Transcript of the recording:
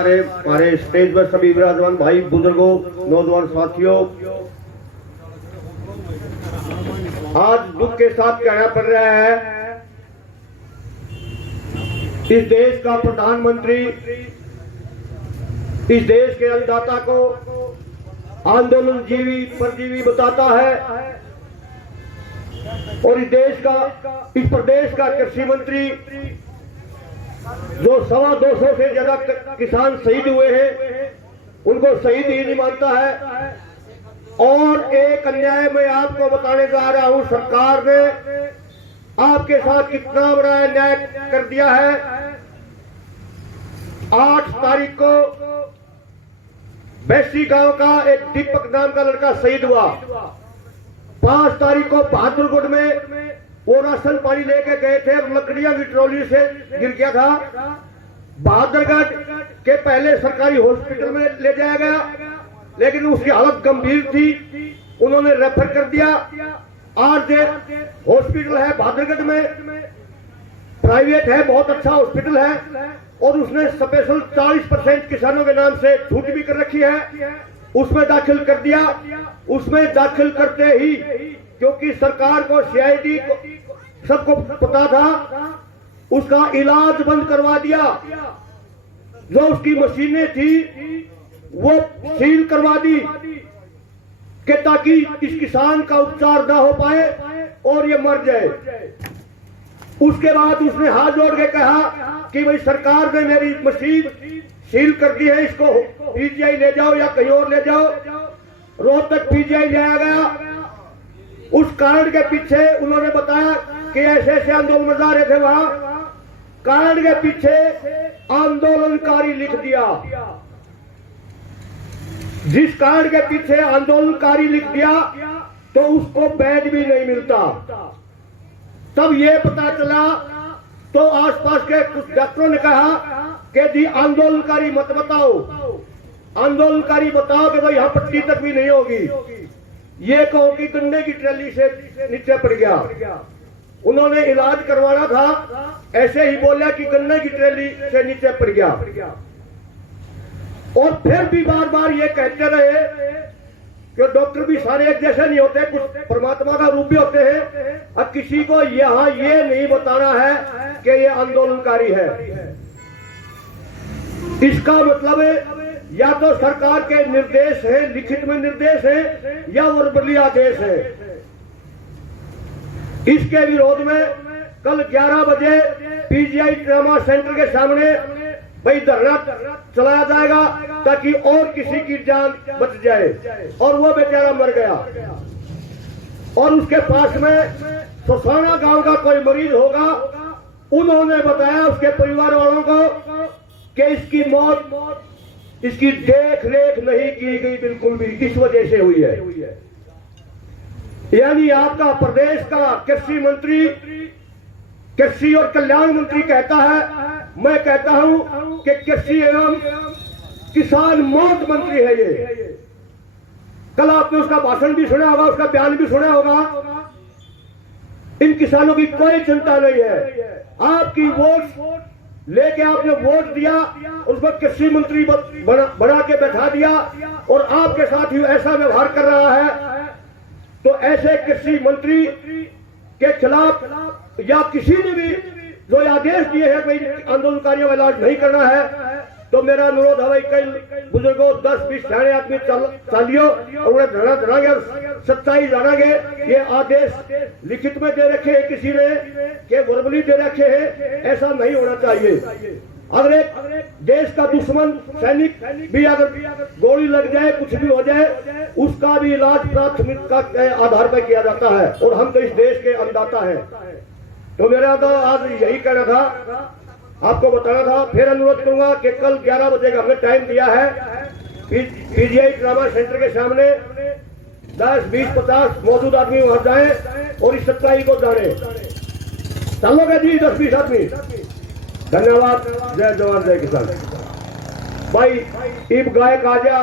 हमारे स्टेज पर सभी विराजमान भाई बुजुर्गों, नौजवान साथियों, आज दुख के साथ कहना पड़ रहा है, इस देश का प्रधानमंत्री इस देश के अन्नदाता को आंदोलन जीवी परजीवी बताता है और इस प्रदेश का कृषि मंत्री जो 225 से ज्यादा किसान शहीद हुए हैं उनको शहीद ही नहीं मानता है। और एक अन्याय मैं आपको बताने जा रहा हूं, सरकार ने आपके साथ कितना बड़ा अन्याय कर दिया है। 8 तारीख को बैसी गांव का एक दीपक नाम का लड़का शहीद हुआ। 5 तारीख को बहादुरगढ़ में वो राशन पानी लेके गए थे, लकड़ियां की ट्रॉली से गिर गया था। बहादुरगढ़ के पहले सरकारी हॉस्पिटल में ले जाया गया, लेकिन उसकी हालत गंभीर थी, उन्होंने रेफर कर दिया। आज हॉस्पिटल है बहादुरगढ़ में, प्राइवेट है, बहुत अच्छा हॉस्पिटल है, और उसने स्पेशल 40% किसानों के नाम से छूट भी कर रखी है, उसमें दाखिल कर दिया। उसमें दाखिल करते ही, क्योंकि सरकार को सीआईडी सबको पता था, उसका इलाज बंद करवा दिया। जो उसकी मशीनें थी वो सील करवा दी कि ताकि इस किसान का उपचार ना हो पाए और ये मर जाए। उसके बाद उसने हाथ जोड़ के कहा कि भाई सरकार ने मेरी मशीन सील कर दी है, इसको पीजीआई ले जाओ या कहीं और ले जाओ। रोहतक पीजीआई लाया गया। उस कारण के पीछे उन्होंने बताया कि ऐसे ऐसे आंदोलन में जा रहे थे, वहां कारण के पीछे आंदोलनकारी लिख दिया। जिस कारण के पीछे आंदोलनकारी लिख दिया तो उसको बैज भी नहीं मिलता। तब ये पता चला तो आसपास के कुछ डॉक्टरों ने कहा कि जी आंदोलनकारी मत बताओ, आंदोलनकारी बताओ कि भाई यहां पट्टी तक भी नहीं होगी। ये कहो कि गन्ने की ट्रेली से नीचे पड़ गया। उन्होंने इलाज करवाना था, ऐसे ही बोला कि गन्ने की ट्रेली से नीचे पड़ गया। और फिर भी बार बार ये कहते रहे कि डॉक्टर भी सारे एक जैसे नहीं होते, कुछ परमात्मा का रूप भी होते हैं। अब किसी को यहाँ ये नहीं बताना है कि ये आंदोलनकारी है। इसका मतलब है या तो सरकार के निर्देश है, लिखित में निर्देश है, या वर्बली आदेश है। इसके विरोध में कल 11 बजे पीजीआई ट्रामा सेंटर के सामने भाई धरना चलाया जाएगा ताकि और किसी की जान बच जाए। और वो बेचारा मर गया। और उसके पास में सोसाना गांव का कोई मरीज होगा, उन्होंने बताया उसके परिवार वालों को कि इसकी मौत, इसकी देख रेख नहीं की गई बिल्कुल भी, इस वजह से हुई है। यानी आपका प्रदेश का कृषि मंत्री, कृषि और कल्याण मंत्री कहता है, मैं कहता हूं कि कृषि एवं किसान मौत मंत्री है ये। कल आपने उसका भाषण भी सुना होगा, उसका बयान भी सुना होगा। इन किसानों की कोई चिंता नहीं है। आपकी वोट लेके आपने वोट दिया, उसको कृषि मंत्री बना के बैठा दिया और आपके साथ ही ऐसा व्यवहार कर रहा है। तो ऐसे कृषि मंत्री के खिलाफ या किसी ने भी जो आदेश दिए हैं भाई आंदोलनकारियों का इलाज नहीं करना है, तो मेरा अनुरोध है भाई कई बुजुर्गों 10-20 सियाने आदमी चालियो और उन्हें धरना धरांगे, सच्चाई जानेंगे। ये आदेश लिखित में दे रखे हैं किसी ने, के वर्बली दे रखे हैं, ऐसा नहीं होना चाहिए। अगर एक देश का दुश्मन सैनिक भी अगर गोली लग जाए, कुछ भी हो जाए, उसका भी इलाज प्राथमिकता के आधार पर किया जाता है। और हम तो इस देश के अन्नदाता हैं। तो मेरा तो आज यही कहना था, आपको बताना था। फिर अनुरोध करूंगा कि कल 11 बजे का हमने टाइम दिया है, पीजीआई ट्रामा सेंटर के सामने 10, 20, 50 मौजूद आदमी वहां जाएं और इस सच्चाई को जाने। चलोगे जी 10-20 आदमी? धन्यवाद। जय जवान जय किसान। भाई ईब गायक आजा।